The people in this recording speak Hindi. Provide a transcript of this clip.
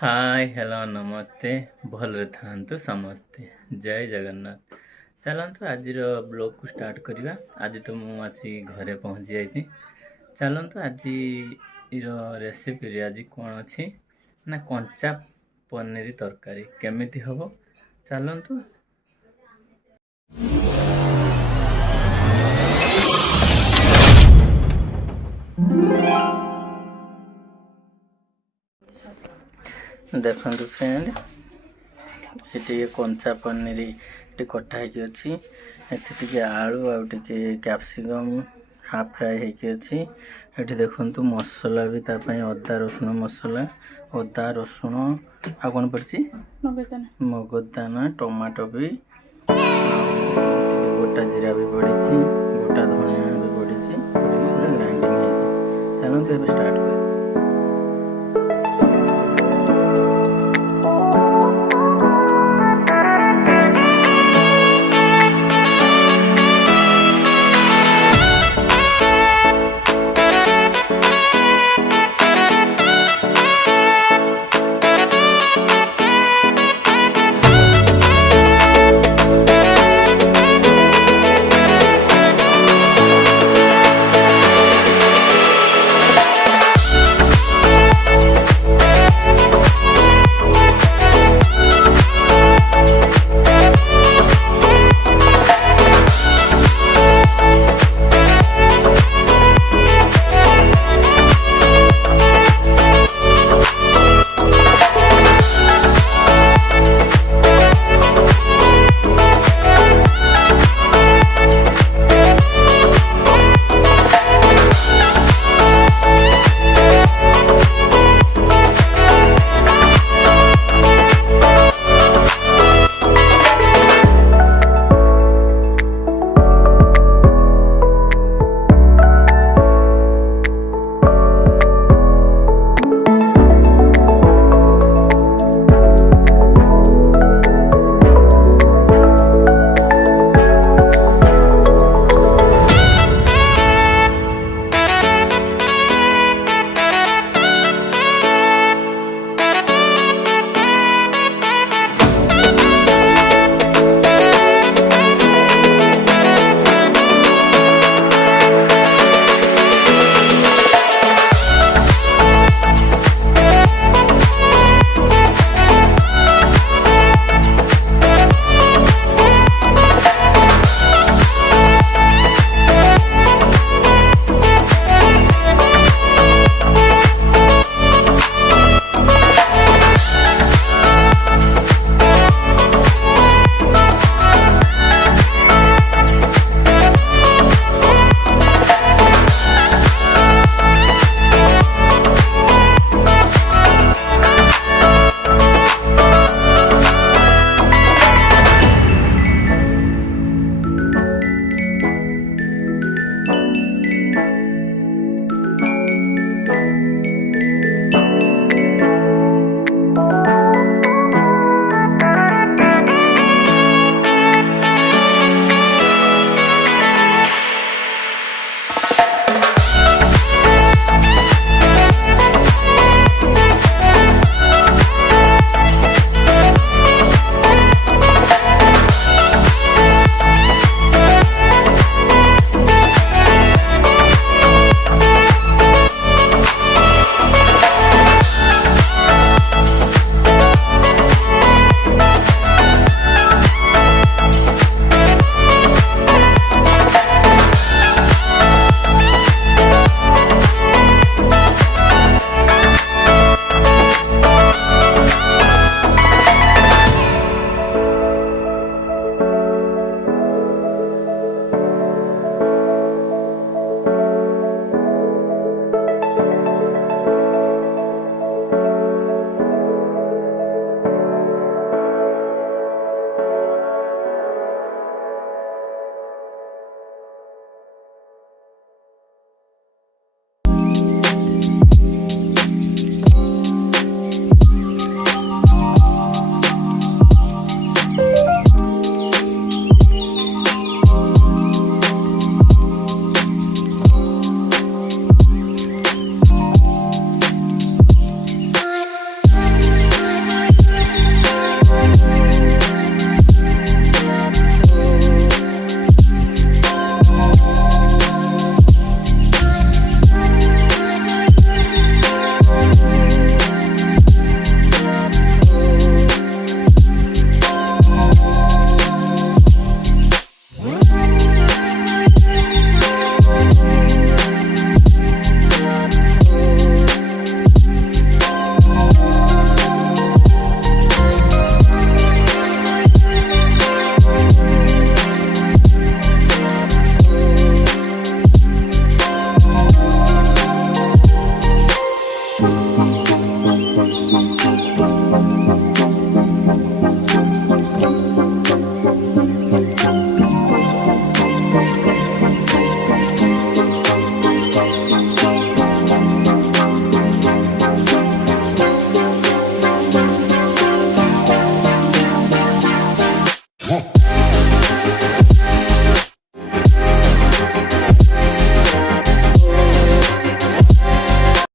हाय हेलो नमस्ते भलरे थांतु समस्ते जय जगन्नाथ। चलतु आज ब्लॉग को स्टार्ट करवा। आज तो मु आसी घरे पहुँची जाइए। चलतु आज रेसिपी आज कौन अच्छी ना कंचा पनीर तरकारी केमिति हम चलतु। देखो फ्रेंड ये कंचा पनीर ये कटा होगी अच्छी। ये आलू आउे कैप्सिकम हाफ फ्राए होगी अच्छी। ये देखु मसला भी तापाई अदा रसुण मसला अदा रसुण आ कौन पड़ी मगदाना टमाटो भी गोटा जीरा भी पड़ी गोटा धनिया भी पड़ी ग्राइंडिंग चलते स्टार्ट कर।